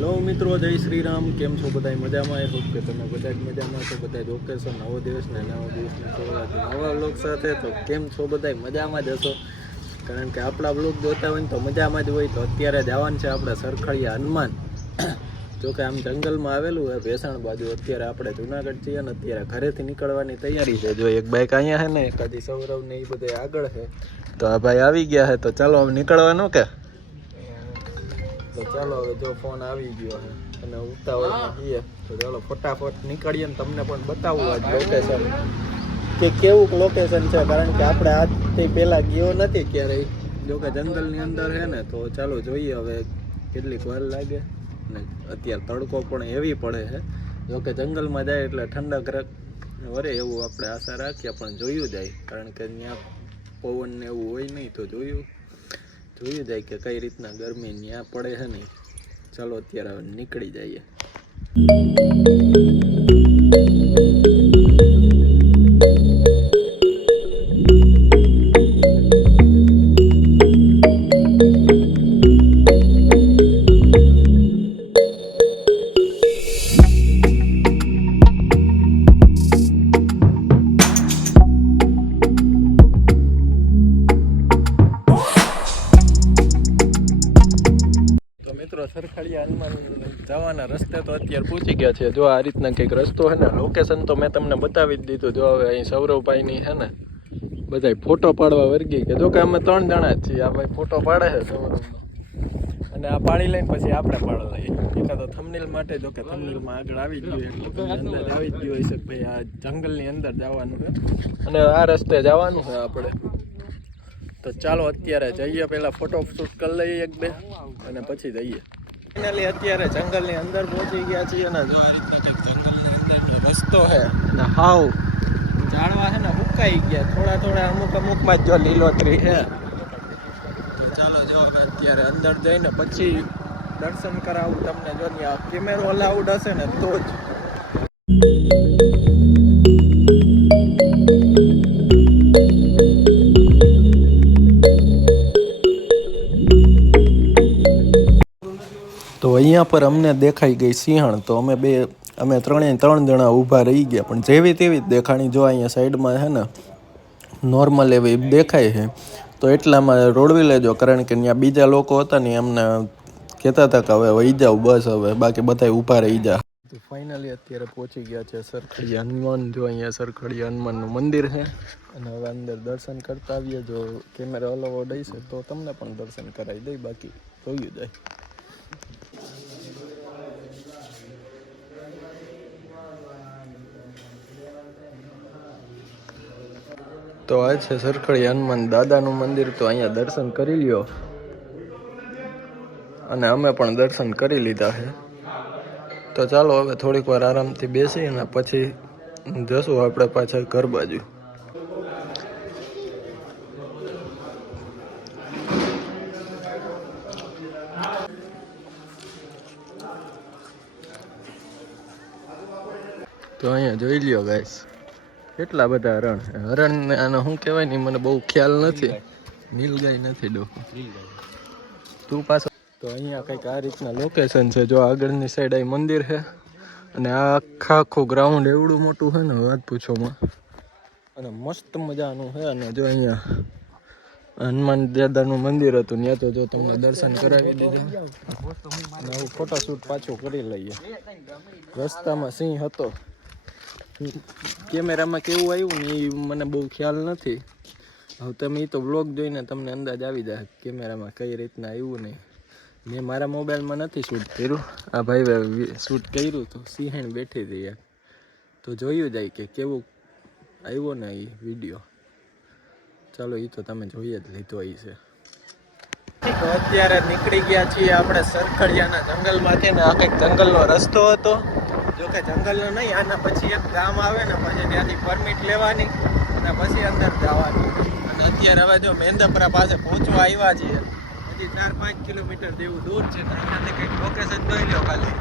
Hello મિત્રો, જય શ્રી રામ. કેમ છો બધા? મજામાં? આઈ હોપ કે તમે બધા જ મજામાં છો. બધા જ ઓકે છો. નવો દિવસની શરૂઆત નવા વ્લોગ સાથે. તો કેમ છો બધા? મજામાં જ હશો, કારણ કે આપણા વ્લોગ જોતા હોય ને તો મજામાં જ હોય. તો અત્યારે જવાનું છે આપણે સરખડીયા હનુમાન. જોકે આમ જંગલમાં આવેલું હોય ભેસાણ બાજુ. અત્યારે આપણે જુનાગઢ છીએ ને અત્યારે ઘરેથી નીકળવાની તૈયારી છે. જો એક બાઈક અહીંયા છે ને, એક હજી સૌરવ ને એ બધે આગળ છે. તો આ ભાઈ આવી ગયા છે, તો ચાલો હવે નીકળવાનું કે. તો ચાલો હવે જો ફોન આવી ગયો છે અને ઉતાવળમાં છીએ, તો ચાલો ફટાફટ નીકળીએ ને તમને પણ બતાવું આજ લોકેશન કે કેવું લોકેશન છે, કારણ કે આપણે આજથી પહેલાં ગયો નથી ક્યારેય. જો કે જંગલની અંદર છે ને, તો ચાલો જોઈએ હવે કેટલીક વાર લાગે. ને અત્યારે તડકો પણ એવી પડે છે. જો કે જંગલમાં જાય એટલે ઠંડક વરે એવું આપણે આશા રાખીએ, પણ જોયું જાય, કારણ કે ત્યાં પવન ને એવું હોય નહીં. તો જોયું જાય કે કઈ રીતના ગરમી ત્યાં પડે છે નહીં. ચાલો અત્યારે હવે નીકળી જઈએ. સરખડીયા હનુમાન જવાના રસ્તે તો અત્યારે પૂછી ગયા છે. જો આ રીતના કંઈક રસ્તો છે ને, લોકેશન તો મેં તમને બતાવી જ દીધું. જો હવે અહીં સૌરવભાઈની છે ને બધા ફોટો પાડવા વર્ગી કે જો કે અમે 3 જણા જ છીએ. આ ભાઈ ફોટો પાડે છે સૌરવનો, અને આ પાડી લઈને પછી આપણે પાડી લઈએ. એટલે તો થંબનેલ માટે, જો કે થંબનેલમાં આગળ આવી જ ગયું, એટલે તમને અંદર આવી જ ગયું હશે કે ભાઈ આ જંગલની અંદર જવાનું છે અને આ રસ્તે જવાનું છે આપણે. તો ચાલો અત્યારે જઈએ, પહેલાં ફોટો શૂટ કરી લઈએ 1-2 અને પછી જઈએ. ફાઇનલી અત્યારે જંગલની અંદર પહોંચી ગયા છીએ અને જો આ રીતના કંઈક જંગલની અંદર રસ્તો છે અને હાવ ઝાડવા છે ને સુકાઈ ગયા. થોડા અમુકમાં જ જો લીલોતરી છે. તો ચાલો જો હવે અત્યારે અંદર જઈને પછી દર્શન કરાવું તમને. જો ત્યાં કેમેરો અલાઉડ હશે ને તો જ. તો અહીંયા પર અમને દેખાઈ ગઈ સિંહણ. તો અમે 3 જણા ઊભા રહી ગયા, પણ જેવી તેવી જ દેખાણી. જો અહીંયા સાઈડમાં છે ને નોર્મલ એવી દેખાય છે, તો એટલામાં રોડવી લેજો, કારણ કે ત્યાં બીજા લોકો હતા ને એમને કહેતા હતા કે હવે વહી જાવ બસ હવે, બાકી બધા ઊભા રહી જા. તો ફાઇનલી અત્યારે પહોંચી ગયા છે સરખડીયા હનુમાન. જો અહીંયા સરખડીયા હનુમાનનું મંદિર છે અને હવે અંદર દર્શન કરતા આવીએ. જો કેમેરા અલાઉડ હશે તો તમને પણ દર્શન કરાવી દઈ, બાકી જોયું જાય. તો આ છે સરખડીયા હનુમાન દાદાનું મંદિર. તો અહીંયા દર્શન કરી લ્યો, અને અમે પણ દર્શન કરી લીધા છે. તો ચાલો હવે થોડીક વાર આરામથી બેસી અને પછી જશું આપણે પાછા ઘર બાજુ. તો અહીંયા જોઈ લ્યો ગાઈસ, કેટલા બધા હરણ આને શું કહેવાય ને મને બહુ ખ્યાલ નથી. નીલગાય નથી ડો તું પાછો. તો અહીંયા કંઈક આ રીતના લોકેશન છે. જો આગળની સાઈડ અહીં મંદિર છે અને આ આખું ગ્રાઉન્ડ એવડું મોટું છે ને વાત પૂછોમાં, અને મસ્ત મજાનું છે. અને જો અહીંયા હનુમાન દાદાનું મંદિર હતું, ત્યાં તો જો તમને દર્શન કરાવી દીધું અને આવું ફોટોશૂટ પાછું કરી લઈએ. રસ્તામાં સિંહ હતો, કેમેરામાં કેવું આવ્યું ને એ મને બહુ ખ્યાલ નથી. હવે તમે એ તો વ્લોગ જોઈને તમને અંદાજ આવી જાય કેમેરામાં કઈ રીતના આવ્યું નહીં. મેં મારા મોબાઈલમાં નથી શૂટ કર્યું, આ ભાઈ શૂટ કર્યું તો સિંહણ બેઠી હતી યાર. તો જોયું જાય કે કેવું આવ્યો ને એ વિડીયો. ચાલો એ તો તમે જોઈએ જ લીધો છે. તો અત્યારે નીકળી ગયા છીએ આપણે સરખડીયાના જંગલમાંથી ને. આ કંઈક જંગલનો રસ્તો હતો. જો કે જંગલનો નહીં, આના પછી એક ગામ આવે ને પછી ત્યાંથી પરમિટ લેવાની અને પછી અંદર જવાની. અને અત્યારે હવે જો મેંદપરા પાસે પહોંચવા આવ્યા છીએ. હજી 4-5 કિલોમીટર જેવું દૂર છે. અહીંયાથી કંઈક લોકેશન જોઈ લો ખાલી.